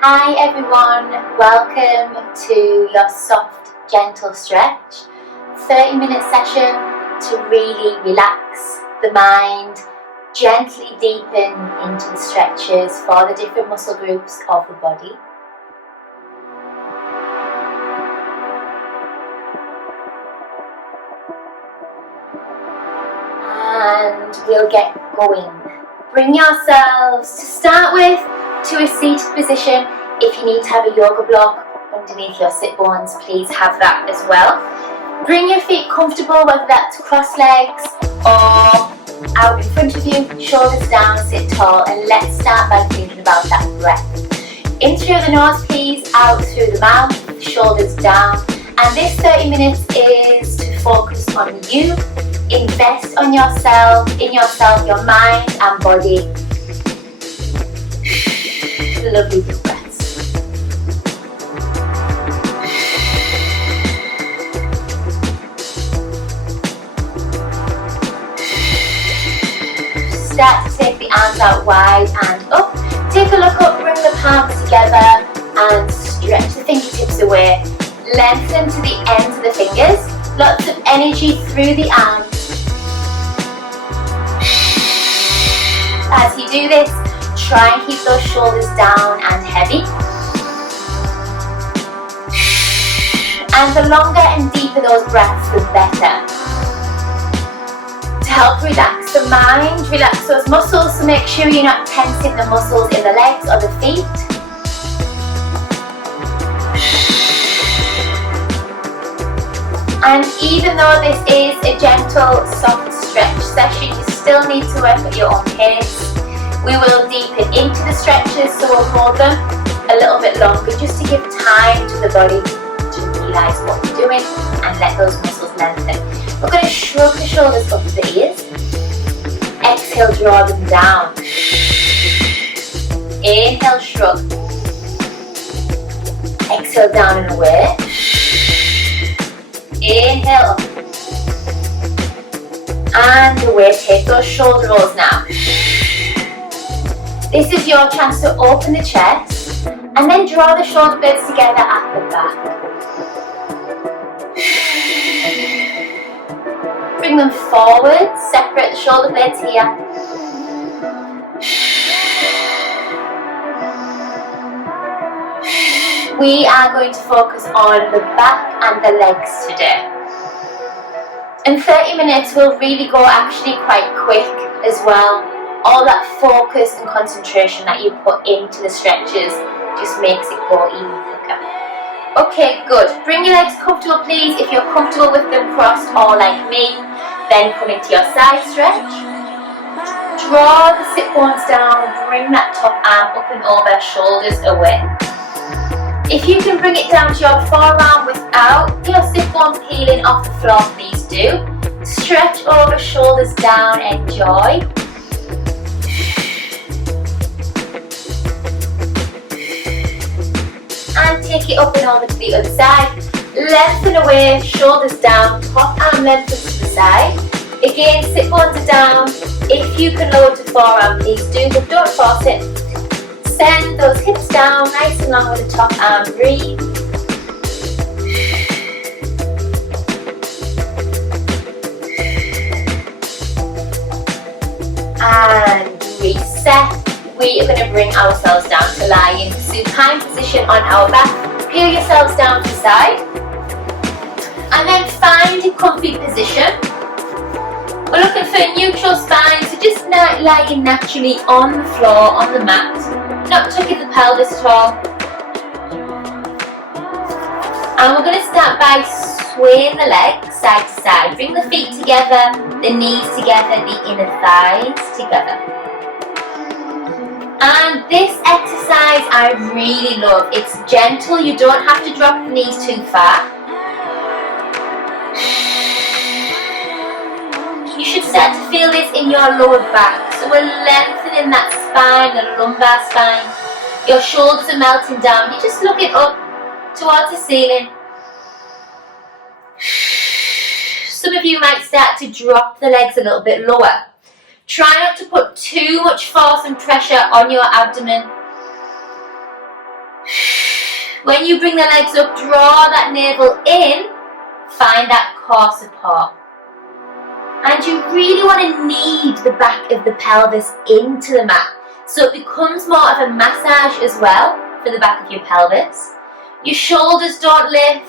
Hi everyone, welcome to your soft, gentle stretch. 30-minute session to really relax the mind, gently deepen into the stretches for the different muscle groups of the body. And we'll get going. Bring yourselves to start with to a seated position. If you need to have a yoga block underneath your sit bones, please have that as well. Bring your feet comfortable, whether that's cross legs or out in front of you, shoulders down, sit tall, and let's start by thinking about that breath. In through the nose please, out through the mouth, shoulders down. And this 30 minutes is to focus on you, invest in yourself, your mind and body. Lovely deep breaths. Start to take the arms out wide and up. Take a look up, bring the palms together and stretch the fingertips away. Lengthen to the ends of the fingers. Lots of energy through the arms. As you do this, try and keep those shoulders down and heavy. And the longer and deeper those breaths, the better. To help relax the mind, relax those muscles, so make sure you're not tensing the muscles in the legs or the feet. And even though this is a gentle, soft stretch session, you still need to work at your own pace. We will deepen into the stretches, so we'll hold them a little bit longer just to give time to the body to realise what we're doing and let those muscles lengthen. We're going to shrug the shoulders up to the ears. Exhale, draw them down. Inhale, shrug. Exhale, down and away. Inhale up. And away. Take those shoulder rolls now. This is your chance to open the chest and then draw the shoulder blades together at the back. Bring them forward, separate the shoulder blades here. We are going to focus on the back and the legs today. And 30 minutes will really go actually quite quick as well. All that focus and concentration that you put into the stretches just makes it go even quicker. Okay, good. Bring your legs comfortable please. If you're comfortable with them crossed or like me, then come into your side stretch. Draw the sit bones down, bring that top arm up and over, shoulders away. If you can bring it down to your forearm without your sit bones peeling off the floor, please do. Stretch over, shoulders down, enjoy. And take it up and over to the other side. Lengthen away, shoulders down, top arm lengthens to the side. Again, sit bones are down. If you can lower to forearm, please do, but don't force it. Send those hips down, nice and long with the top arm. Breathe. And reset. We are going to bring ourselves down to lie in supine position on our back. Peel yourselves down to the side. And then find a comfy position. We're looking for a neutral spine, so just lying naturally on the floor, on the mat. Not tucking the pelvis at all. And we're going to start by swaying the legs side to side. Bring the feet together, the knees together, the inner thighs together. And this exercise I really love. It's gentle, you don't have to drop the knees too far. You should start to feel this in your lower back. So we're lengthening that spine, the lumbar spine. Your shoulders are melting down. You're just looking up towards the ceiling. Some of you might start to drop the legs a little bit lower. Try not to put too much force and pressure on your abdomen. When you bring the legs up, draw that navel in, find that core support. And you really want to knead the back of the pelvis into the mat, so it becomes more of a massage as well for the back of your pelvis. Your shoulders don't lift.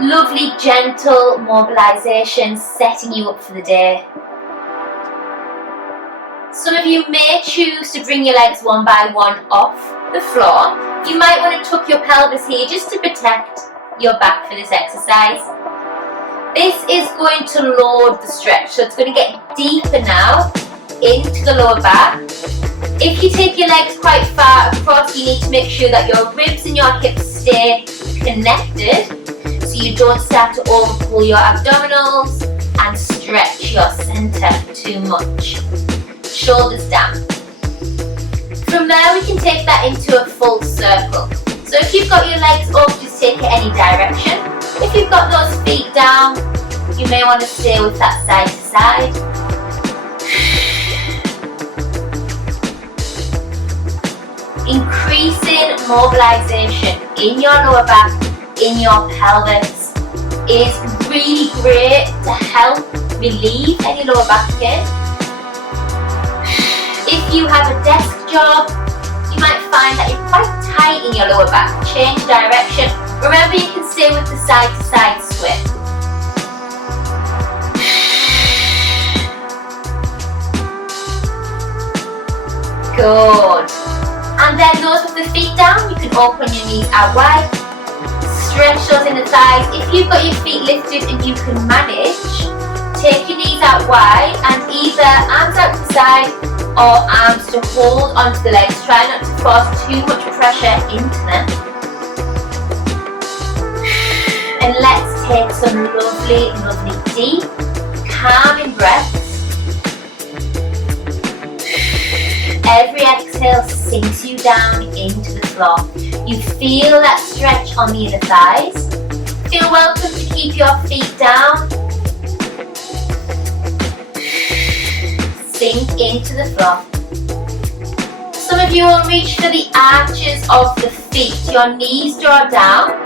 Lovely, gentle mobilization, setting you up for the day. Some of you may choose to bring your legs one by one off the floor. You might want to tuck your pelvis here just to protect your back for this exercise. This is going to load the stretch, so it's going to get deeper now into the lower back. If you take your legs quite far across, you need to make sure that your ribs and your hips stay connected so you don't start to overpull your abdominals and stretch your center too much. Shoulders down. From there, we can take that into a full circle. So if you've got your legs up, just take it any direction. If you've got those feet down, you may want to stay with that side to side. Increasing mobilization in your lower back, in your pelvis is really great to help relieve any lower back pain. If you have a desk job, you might find that you're quite tight in your lower back. Change direction. Remember, you can stay with the side-to-side swing. Good. And then those with the feet down, you can open your knees out wide. Stretch those in the thighs. If you've got your feet lifted and you can manage, take your knees out wide and either arms out to the side or arms to hold onto the legs. Try not to force too much pressure into them. And let's take some lovely, lovely deep, calming breaths. Every exhale sinks you down into the floor. You feel that stretch on the inner thighs. Feel welcome to keep your feet down. Sink into the floor. Some of you will reach for the arches of the feet. Your knees draw down.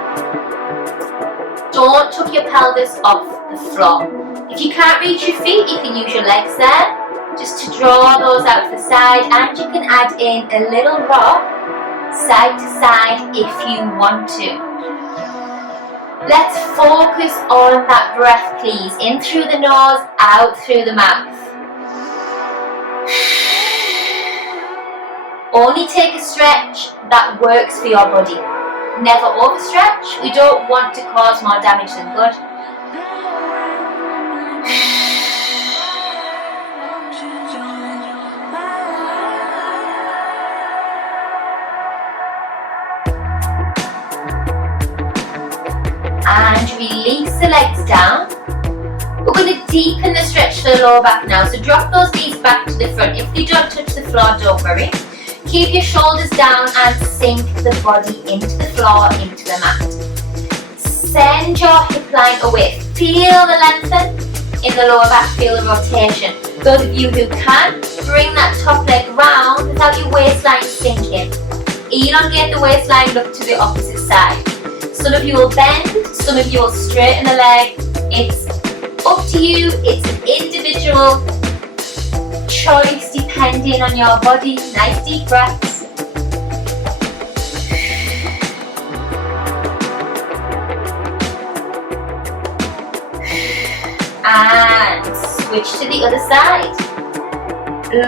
Don't tuck your pelvis off the floor. If you can't reach your feet, you can use your legs there, just to draw those out to the side, and you can add in a little rock, side to side if you want to. Let's focus on that breath, please. In through the nose, out through the mouth. Only take a stretch that works for your body. Never overstretch. We don't want to cause more damage than good. And release the legs down. We're going to deepen the stretch for the lower back now. So drop those knees back to the front. If they don't touch the floor, don't worry. Keep your shoulders down and sink the body into the floor, into the mat. Send your hip line away. Feel the lengthen in the lower back, feel the rotation. Those of you who can, bring that top leg round without your waistline sinking. Elongate the waistline, look to the opposite side. Some of you will bend, some of you will straighten the leg. It's up to you, it's an individual choice depending on your body. Nice deep breaths. And switch to the other side.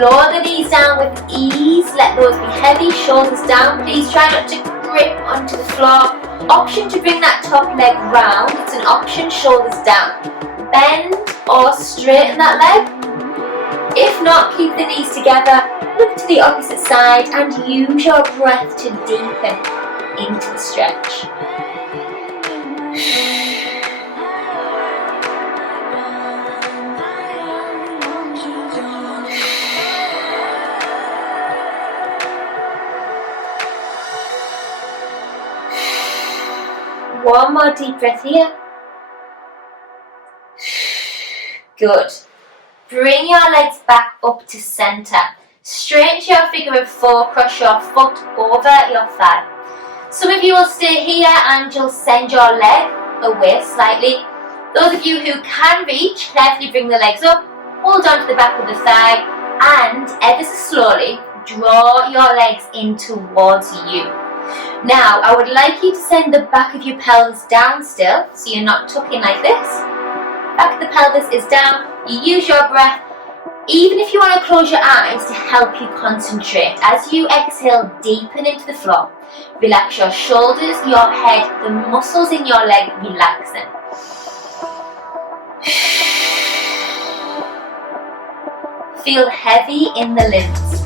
Lower the knees down with ease, let those be heavy, shoulders down. Please try not to grip onto the floor. Option to bring that top leg round, it's an option, shoulders down. Bend or straighten that leg. If not, keep the knees together, look to the opposite side and use your breath to deepen into the stretch. One more deep breath here. Good. Bring your legs back up to center. Straighten your figure of 4, cross your foot over your thigh. Some of you will stay here and you'll send your leg away slightly. Those of you who can reach, carefully bring the legs up, hold on to the back of the thigh, and ever so slowly draw your legs in towards you. Now, I would like you to send the back of your pelvis down still, so you're not tucking like this. Back of the pelvis is down, you use your breath, even if you want to close your eyes to help you concentrate. As you exhale, deepen into the floor. Relax your shoulders, your head, the muscles in your leg relaxing. Feel heavy in the limbs.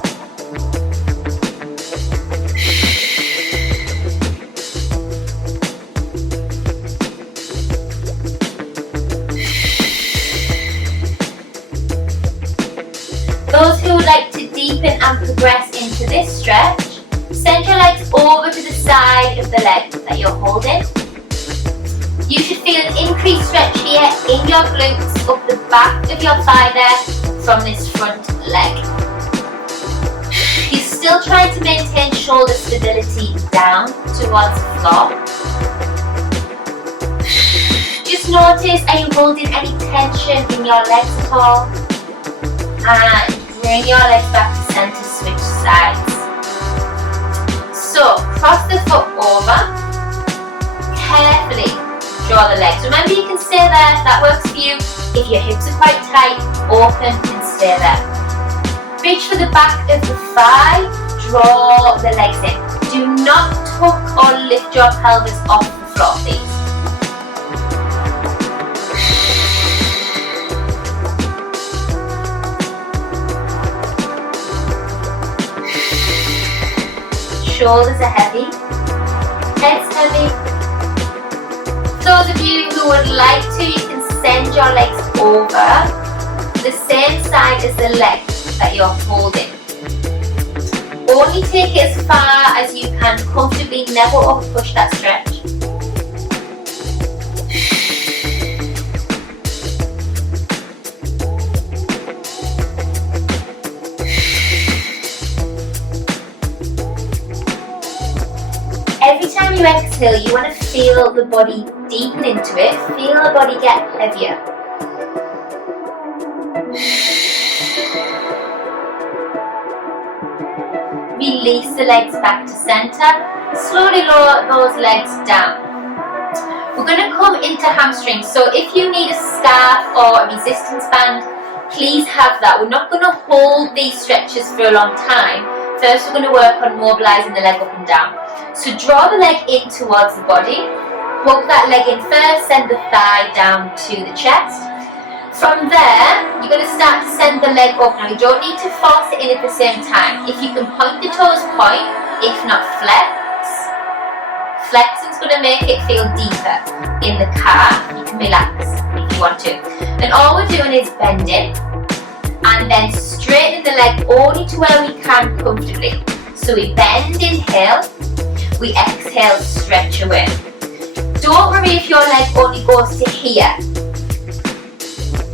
Those who would like to deepen and progress into this stretch, send your legs over to the side of the leg that you're holding. You should feel an increased stretch here in your glutes, up the back of your thigh there from this front leg. You're still trying to maintain shoulder stability down towards the floor. Just notice, are you holding any tension in your legs at all? And bring your legs back to center, switch sides. So, cross the foot over, carefully draw the legs. Remember, you can stay there if that works for you. If your hips are quite tight, open and stay there. Reach for the back of the thigh, draw the legs in. Do not tuck or lift your pelvis off the floor, please. Shoulders are heavy, head's heavy. Those of you who would like to, you can send your legs over the same side as the leg that you're holding. Only take it as far as you can comfortably, never over push that stretch. Every time you exhale, you want to feel the body deepen into it. Feel the body get heavier. Release the legs back to center. Slowly lower those legs down. We're going to come into hamstrings. So if you need a scarf or a resistance band, please have that. We're not going to hold these stretches for a long time. First, we're going to work on mobilizing the leg up and down. So draw the leg in towards the body, hook that leg in first, send the thigh down to the chest. From there, you're going to start to send the leg up. Now you don't need to force it in at the same time. If you can point the toes, point. If not, flex. Flexing's going to make it feel deeper in the calf. You can relax if you want to. And all we're doing is bending and then straightening the leg only to where we can comfortably. So we bend, inhale. We exhale, stretch away. Don't worry if your leg only goes to here.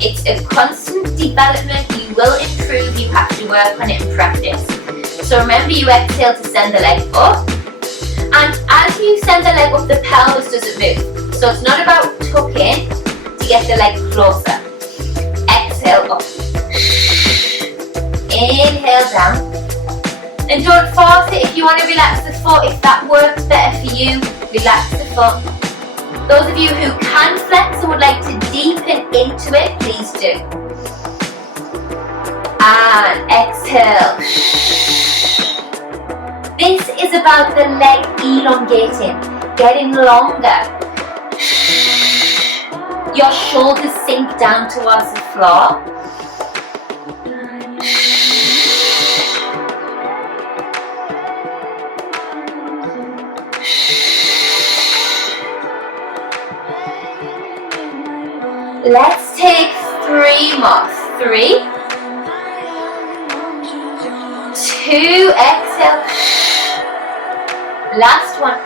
It's a constant development. You will improve. You have to work on it in practice. So remember, you exhale to send the leg up. And as you send the leg up, the pelvis doesn't move. So it's not about tucking to get the leg closer. Exhale up. Inhale down. And don't force it. If you want to relax the foot, if that works better for you, relax the foot. Those of you who can flex and would like to deepen into it, please do. And exhale. This is about the leg elongating, getting longer. Your shoulders sink down towards the floor. Let's take 3 more. 3, 2, exhale. Last one.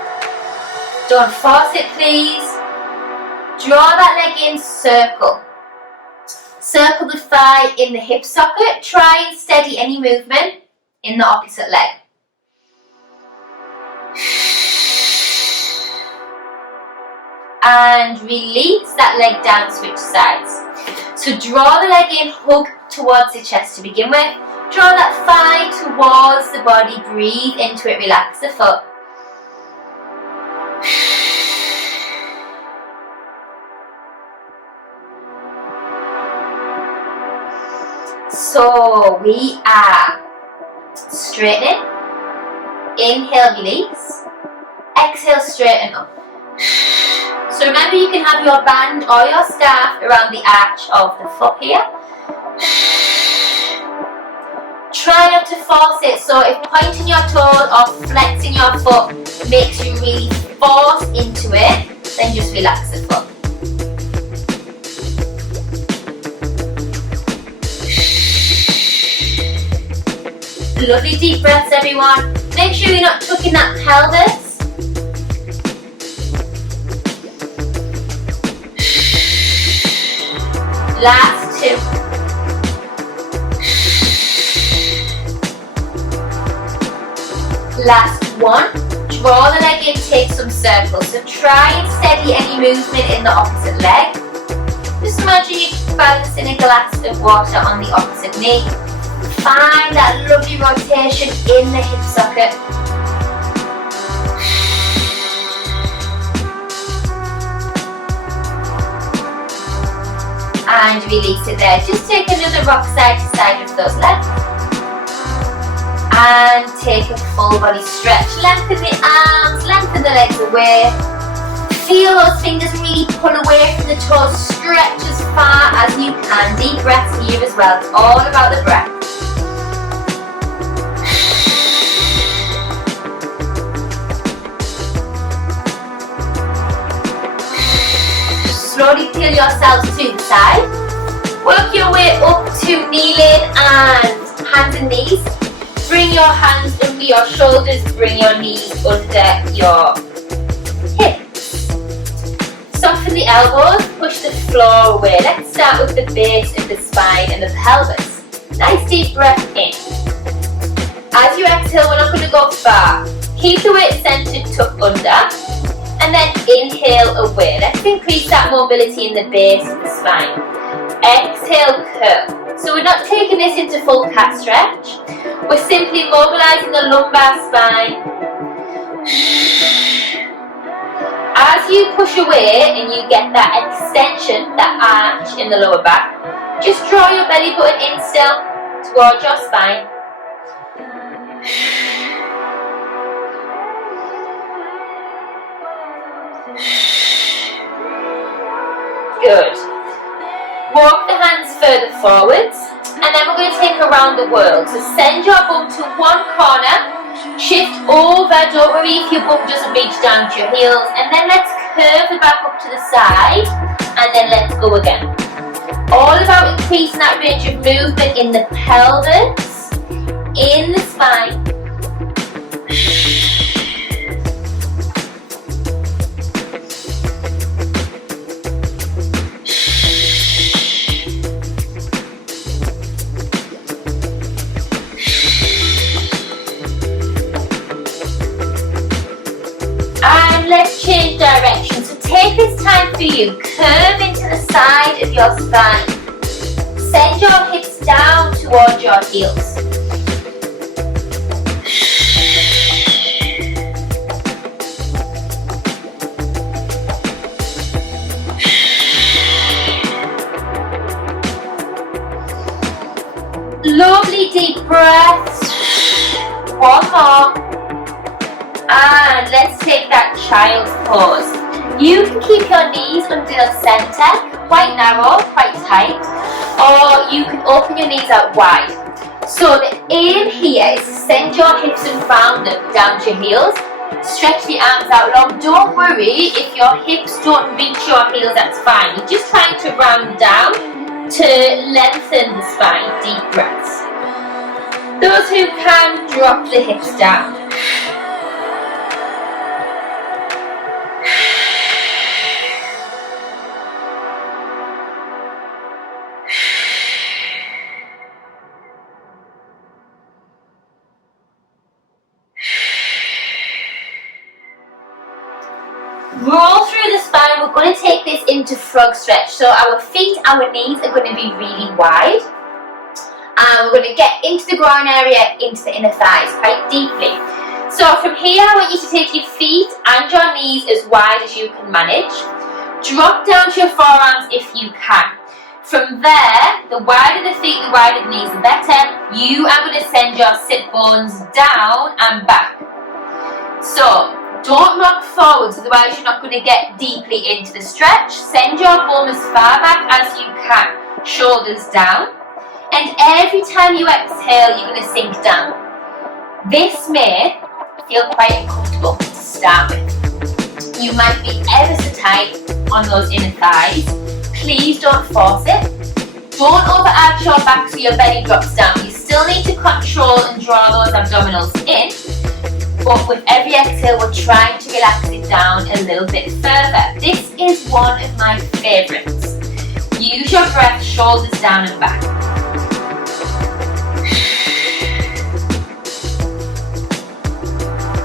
Don't force it, please. Draw that leg in, circle. Circle the thigh in the hip socket. Try and steady any movement. in the opposite leg. And release that leg down, switch sides. So draw the leg in, hug towards the chest to begin with. Draw that thigh towards the body, breathe into it, relax the foot. So we are straightening. Inhale, release. Exhale, straighten up. So remember, you can have your band or your scarf around the arch of the foot here. Try not to force it, so if pointing your toes or flexing your foot makes you really force into it, then just relax the foot. Lovely deep breaths, everyone. Make sure you're not tucking that pelvis. Last two. Last one. Draw the leg in, take some circles. So try and steady any movement in the opposite leg. Just imagine you're balancing a glass of water on the opposite knee. Find that lovely rotation in the hip socket. And release it there. Just take another rock side to side of those legs. And take a full body stretch. Lengthen the arms, lengthen the legs away. Feel those fingers really pull away from the toes. Stretch as far as you can. Deep breaths here as well. It's all about the breath. Slowly peel yourselves to the side. Work your way up to kneeling and hands and knees. Bring your hands under your shoulders, bring your knees under your hips. Soften the elbows, push the floor away. Let's start with the base of the spine and the pelvis. Nice deep breath in. As you exhale, we're not going to go far. Keep the weight centered, tuck under. And then inhale away. Let's increase that mobility in the base of the spine. Exhale, curl. So we're not taking this into full cat stretch. We're simply mobilizing the lumbar spine. As you push away and you get that extension, that arch in the lower back, just draw your belly button in still towards your spine. Good. Walk the hands further forwards, and then we're going to take around the world. So send your bum to one corner, shift over, don't worry if your bum doesn't reach down to your heels, and then let's curve the back up to the side, and then let's go again. All about increasing that range of movement in the pelvis, in the spine. And let's change direction. So take this time for you. Curve into the side of your spine. Send your hips down towards your heels. Lovely deep breaths. One more. And let's take that child's pose. You can keep your knees under the center, quite narrow, quite tight, or you can open your knees out wide. So the aim here is to send your hips and round them down to your heels. Stretch the arms out long. Don't worry if your hips don't reach your heels, that's fine. You're just trying to round down to lengthen the spine. Deep breaths. Those who can, drop the hips down. Roll through the spine. We're going to take this into frog stretch. So our feet, our knees are going to be really wide. And we're going to get into the groin area, into the inner thighs quite deeply. So from here, I want you to take your feet and your knees as wide as you can manage. Drop down to your forearms if you can. From there, the wider the feet, the wider the knees, the better. You are going to send your sit bones down and back. So don't rock forwards, otherwise you're not going to get deeply into the stretch. Send your bum as far back as you can. Shoulders down. And every time you exhale, you're going to sink down. This may feel quite uncomfortable to start with. You might be ever so tight on those inner thighs. Please don't force it. Don't over-arch your back so your belly drops down. You still need to control and draw those abdominals in. But with every exhale, we're trying to relax it down a little bit further. This is one of my favourites. Use your breath, shoulders down and back.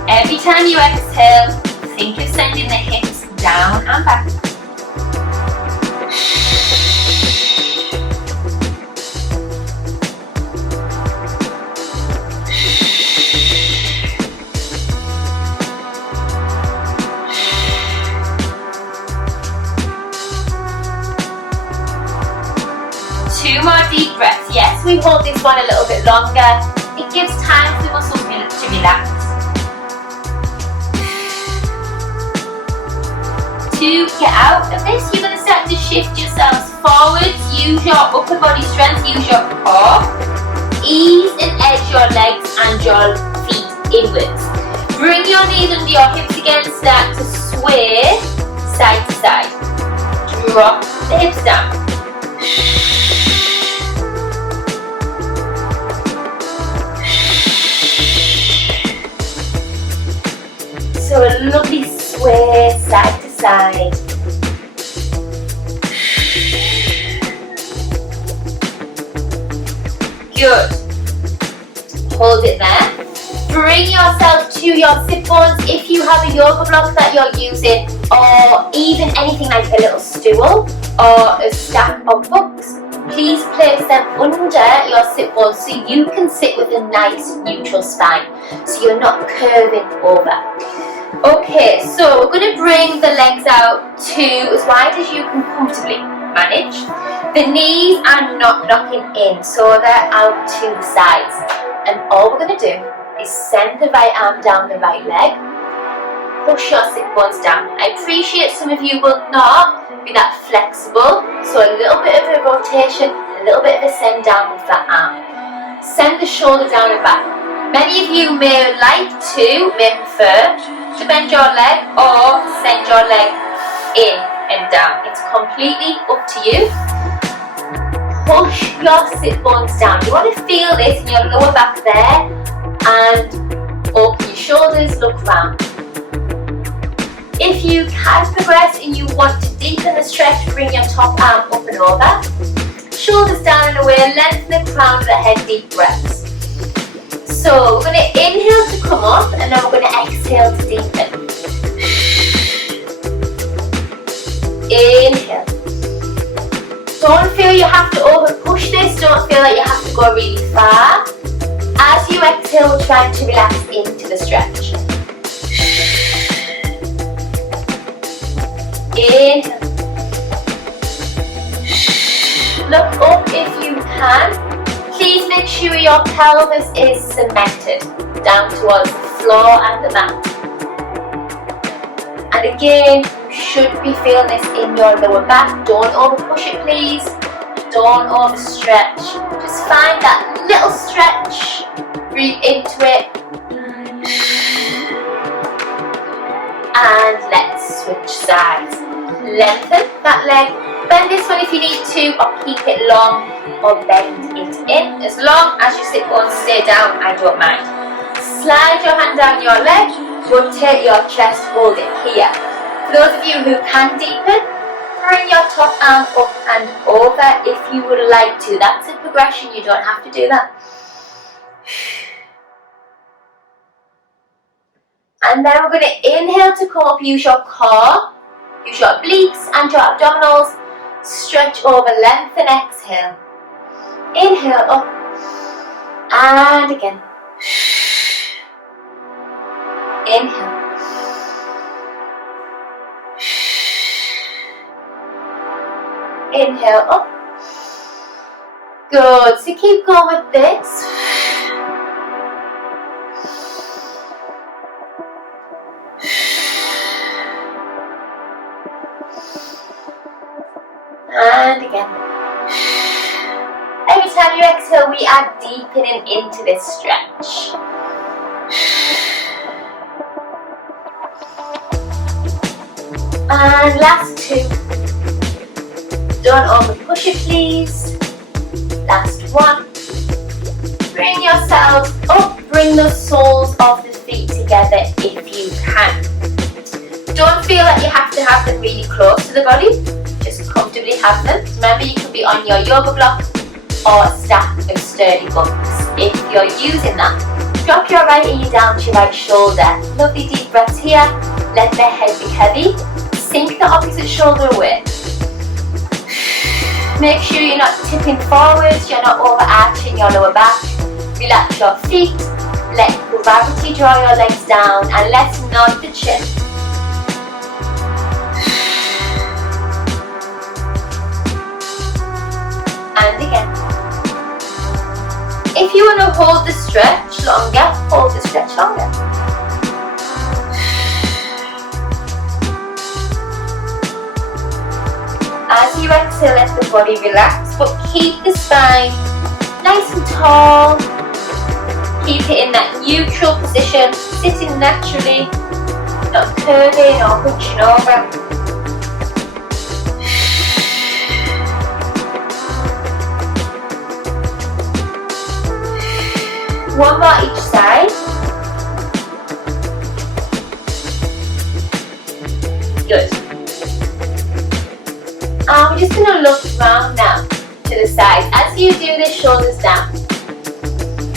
Every time you exhale, think of sending the hips down and back. Two more deep breaths. Yes, we hold this one a little bit longer. It gives time for the muscles to relax. To get out of this, you're going to start to shift yourselves forwards. Use your upper body strength, use your core. Ease and edge your legs and your feet inwards. Bring your knees under your hips again, start to sway side to side. Drop the hips down. So a lovely sway side to side. Good. Hold it there. Bring yourself to your sit bones. If you have a yoga block that you're using, or even anything like a little stool or a stack of books, please place them under your sit bones so you can sit with a nice neutral spine, so you're not curving over. Okay, so we're going to bring the legs out to as wide as you can comfortably manage. The knees are not knocking in, so they're out to the sides. And all we're going to do is send the right arm down the right leg. Push your sit bones down. I appreciate some of you will not be that flexible, so a little bit of a rotation, a little bit of a send down with that arm. Send the shoulder down and back. Many of you may prefer to bend your leg or send your leg in and down. It's completely up to you. Push your sit bones down. You want to feel this in your lower back there, and open your shoulders, look round. If you can progress and you want to deepen the stretch, bring your top arm up and over. Shoulders down and away, lengthen the crown of the head, deep breaths. So we're going to inhale to come up, and then we're going to exhale to deepen. Inhale. Don't feel you have to over push this, don't feel like you have to go really far. As you exhale, we're trying to relax into the stretch. Inhale. Look up if you can. Please make sure your pelvis is cemented down towards the floor and the mat. And again, you should be feeling this in your lower back. Don't over push it, please. Don't overstretch. Just find that little stretch. Breathe into it. And let's switch sides. Lengthen that leg. Bend this one if you need to, or keep it long, or bend it in. As long as your sit bones stay down, I don't mind. Slide your hand down your leg, rotate your chest, hold it here. For those of you who can deepen, bring your top arm up and over if you would like to. That's a progression, you don't have to do that. And then we're going to inhale to come up, use your core, use your obliques and your abdominals, stretch over, lengthen, exhale. Inhale up, and again. Inhale. Inhale up. Good, so keep going with this. And again. Every time you exhale, we are deepening into this stretch. And last two. Don't over push it, please. Last one. Bring yourselves up, bring the soles of the feet together if you can. Don't feel like you have to have them really close to the body, just comfortably have them. Remember, you can be on your yoga block or a stack of sturdy books. If you're using that, drop your right ear down to your right shoulder. Lovely deep breaths here, let the head be heavy, sink the opposite shoulder away. Make sure you're not tipping forwards, you're not overarching your lower back. Relax your feet, let gravity draw your legs down, and let's nod the chin. And again. If you want to hold the stretch longer, hold the stretch longer. As you exhale, let the body relax, but keep the spine nice and tall. Keep it in that neutral position, sitting naturally, not curving or hunching over. One more each side. Good. And we're just going to look round now to the side. As you do this, shoulders down.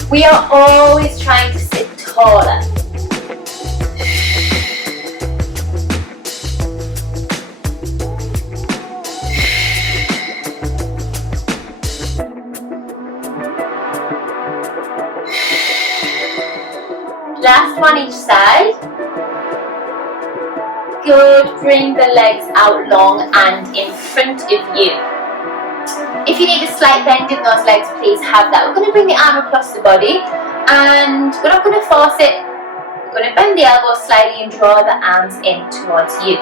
We are always trying to sit taller. Last one each side. Good, bring the legs out long and in front of you. If you need a slight bend in those legs, please have that. We're going to bring the arm across the body and we're not going to force it. We're going to bend the elbows slightly and draw the arms in towards you.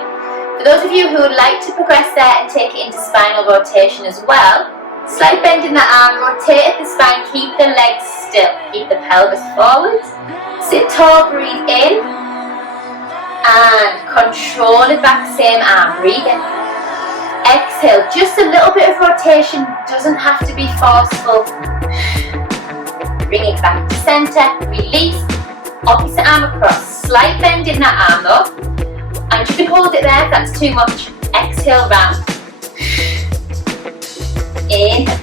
For those of you who would like to progress there and take it into spinal rotation as well, slight bend in the arm, rotate the spine, keep the legs still, keep the pelvis forwards. Sit tall, breathe in, and control it back, same arm, breathe in. Exhale, just a little bit of rotation, doesn't have to be forceful. Bring it back to center, release, opposite arm across, slight bend in that arm though, and you can hold it there if that's too much. Exhale, round. Inhale.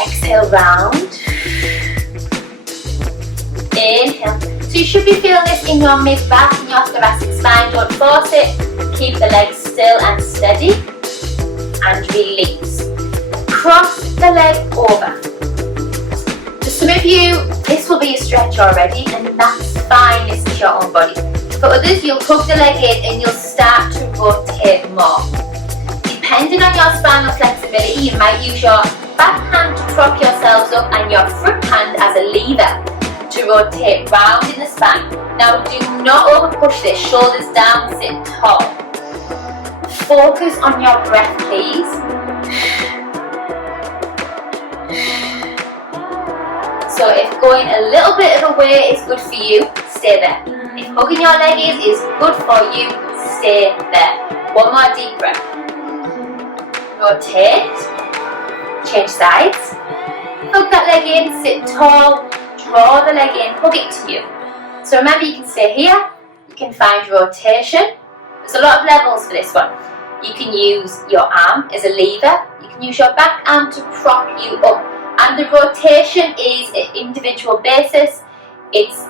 Exhale, round. Inhale. So you should be feeling this in your mid-back and your thoracic spine. Don't force it. Keep the legs still and steady. And release. Cross the leg over. For some of you, this will be a stretch already, and that's fine. This is your own body. For others, you'll hook the leg in and you'll start to rotate more. Depending on your spinal flexibility, you might use your back hand to prop yourselves up and your front hand as a lever to rotate round in the spine. Now do not over push this, shoulders down, sit tall. Focus on your breath, please. So if going a little bit of a way is good for you, stay there. If hugging your leg is good for you, stay there. One more deep breath. Rotate, change sides. Hug that leg in, sit tall. Draw the leg in, hug it to you. So remember, you can stay here, you can find rotation. There's a lot of levels for this one. You can use your arm as a lever, you can use your back arm to prop you up. And the rotation is an individual basis. It's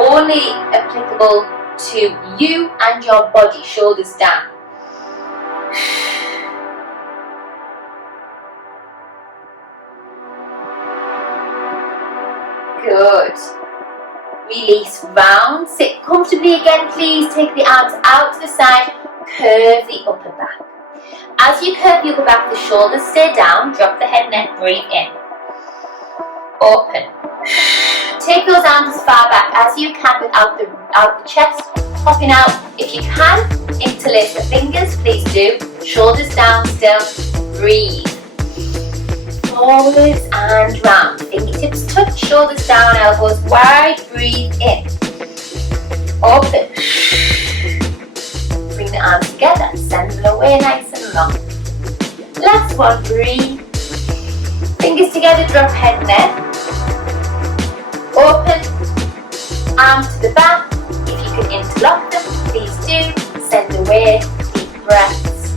only applicable to you and your body, shoulders down. Good. Release round. Sit comfortably again, please. Take the arms out to the side. Curve the upper back. As you curve the upper back, the shoulders stay down. Drop the head, neck, breathe in. Open. Take those arms as far back as you can without the chest popping out. If you can, interlace the fingers, please do. Shoulders down still. Breathe. Forwards and round. Fingertips touch, shoulders down, elbows wide. Breathe in. Open. Bring the arms together. Send them away nice and long. Last one. Breathe. Fingers together, drop head, neck. Open. Arms to the back. If you can interlock them, please do. Send away. Deep breaths.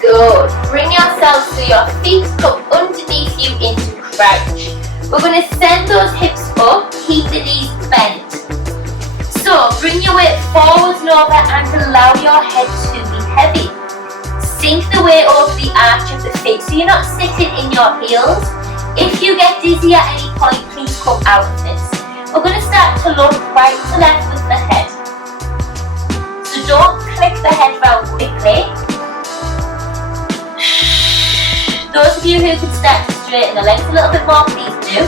Good. Bring yourself so your feet come underneath you into crouch. We're going to send those hips up, keep the knees bent. So bring your weight forwards and over and allow your head to be heavy. Sink the weight over the arch of the feet so you're not sitting in your heels. If you get dizzy at any point, please come out of this. We're going to start to look right to left with the head. So don't click the head round quickly. Those of you who can start to straighten the legs a little bit more, please do.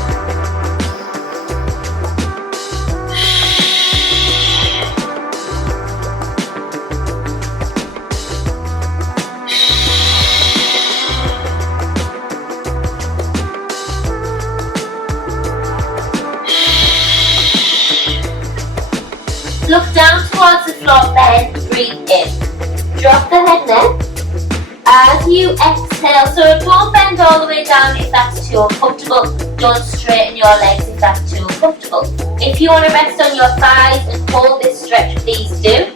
Look down towards the floor, bend, breathe in. Drop the head neck. As you exhale, so don't bend all the way down if that's too uncomfortable. Don't straighten your legs if that's too uncomfortable. If you want to rest on your thighs and hold this stretch, please do.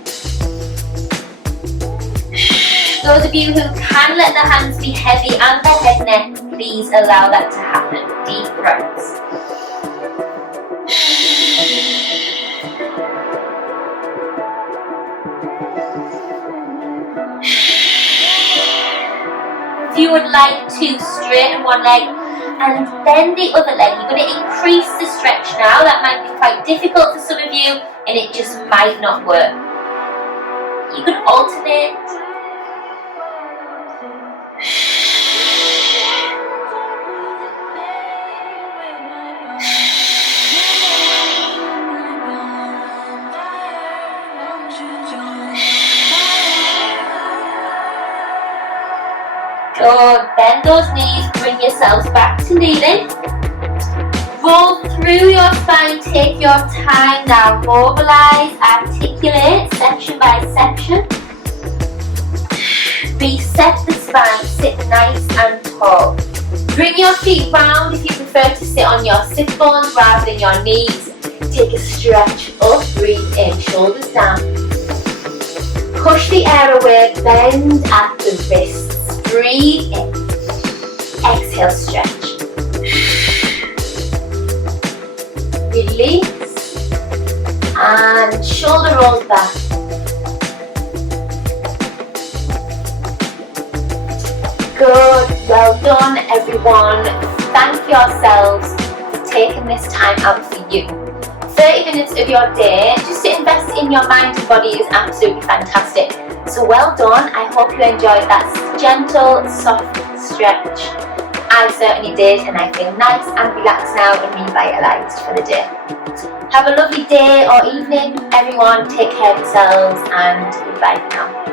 Those of you who can let the hands be heavy and the head neck, please allow that to happen. Deep breaths. If you would like to straighten one leg and then the other leg, you're going to increase the stretch now. That might be quite difficult for some of you and it just might not work. You can alternate. Good. Bend those knees, bring yourselves back to kneeling. Roll through your spine, take your time now. Mobilize, articulate, section by section. Reset the spine, sit nice and tall. Bring your feet round if you prefer to sit on your sit bones rather than your knees. Take a stretch up, breathe in, shoulders down. Push the air away, bend at the wrists. Breathe in. Exhale, stretch. Release. And shoulder rolls back. Good. Well done, everyone. Thank yourselves for taking this time out for you. 30 minutes of your day just to invest in your mind and body is absolutely fantastic. So well done. I hope you enjoyed that gentle, soft stretch. I certainly did, and I feel nice and relaxed now and revitalised for the day. Have a lovely day or evening, everyone. Take care of yourselves and goodbye for now.